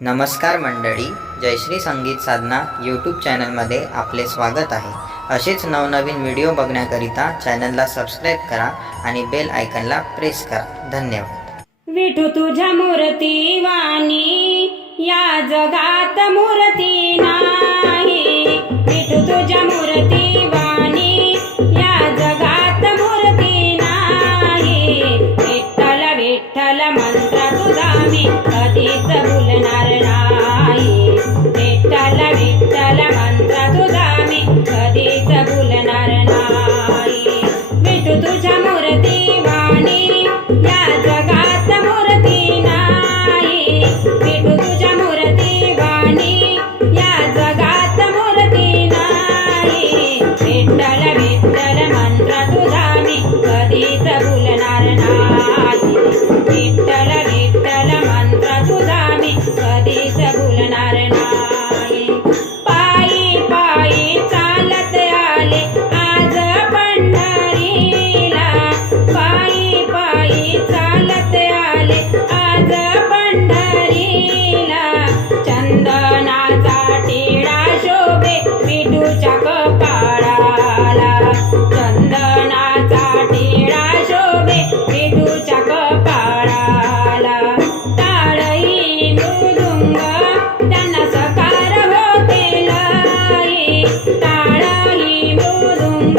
नमस्कार मंडळी, जयश्री संगीत साधना यूट्यूब चॅनलमध्ये आपले स्वागत आहे। असेच नवनवीन व्हिडिओ बघण्याकरिता चॅनलला सबस्क्राईब करा आणि बेल आयकॉनला प्रेस करा। धन्यवाद। विठू तुझ्या मूर्ती वाणी या जगात मूर्ती नाही। विठू तुझ्या मूर्ती वाणी या जगात मूर्ती नाही। विठ्ठल विठ्ठल मंत्र तुझा मी कधीच भुलणार नाही। विठ्ठल विठ्ठल मंत्र तुझा मी कधीच भुलणार नाही। विठू तुझ्या मूर्ती वाणी या जगात मूर्ती नाही। विठू तुझ्या मूर्ती वाणी या जगात मूर्ती नाही। विठ्ठल विठ्ठल मंत्र तुझा मी कधीच भुलणार नाही। विठ्ठल विठ्ठल मंत्र तुझा मी कधीच भुलणार नाही। पायी पायी चालत आले आज पंढरीला। पायी पायी चालत आले आज पंढरीला। चंदनाचा टिळा शोभे विठूच्या कपाळाला। चंदनाचा टिळा शोभे विठूच्या कपाळाला। टाळही मृदुंग त्यांना सकार होते लई। टाळही मृदुंग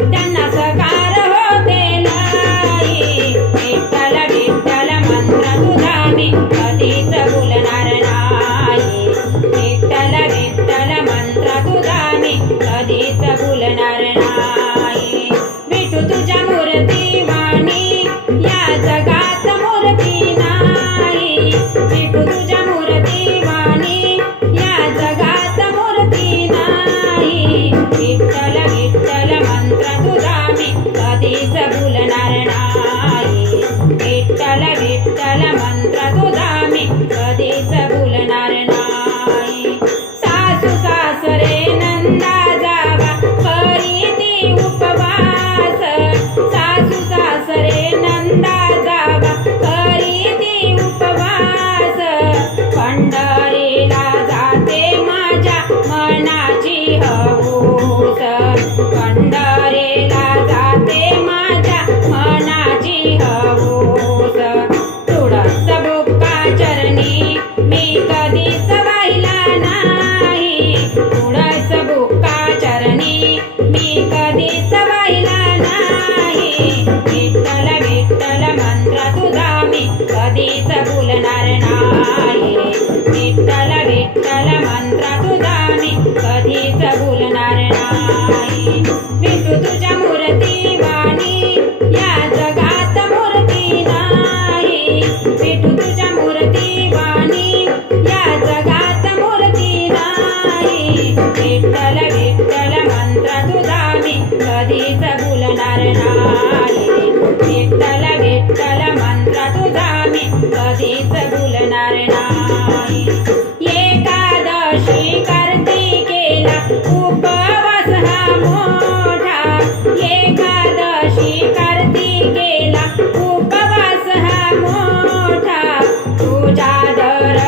त्यांना सकार होते लई। विठ्ठल विठ्ठल मंत्र तुझा मी कधीच भुलणार नाही। विठ्ठल विठ्ठल मंत्र तुझा मी कधीच भुलणार नाही। विठू तुझ्या मूर्ती वाणी या जगात मूर्ती नाही। विठू तुझ्या मूर्ती वाणी या जगात मूर्ती नाही। विठ्ठल विठ्ठल मंत्र तुझा मी कधीच भुलणार नाही। विठ्ठल विठ्ठल मंत्र तुझा मी कधीच भुलणार नाही। सासू सासरे नंदा जावा करीती उपवास। सासू सासरे नंदा जावा करीती उपवास। पंढरीला जाते माझ्या मनाची हौस। पंढरीला जाते माझ्या मनाची हौस। तुळस बुक्का चरणी मी कधीच वाहिला नाही। तुळस बुक्का चरणी मी कधीच वाहिला नाही। विठ्ठल विठ्ठल मंत्र तुझा मी कधीच भुलणार नाही। विठ्ठल विठ्ठल मंत्र तुझा मी कधीच भुलणार नाही। विठू तुझ्या मूर्ती वाणी या जगात मूर्ती नाही। विठू तुझ्या मूर्ती वाणी या जगात मूर्ती नाही। विठ्ठल विठ्ठल मंत्र तुझा मी कधीच भुलणार नाही। विठ्ठल विठ्ठल मंत्र तुझा मी कधीच भुलणार नाही। एकादशी कार्तिकेला उपवास हा मोठा। एकादशी कार्तिकेला उपवास हा मोठा। तुझ्या दर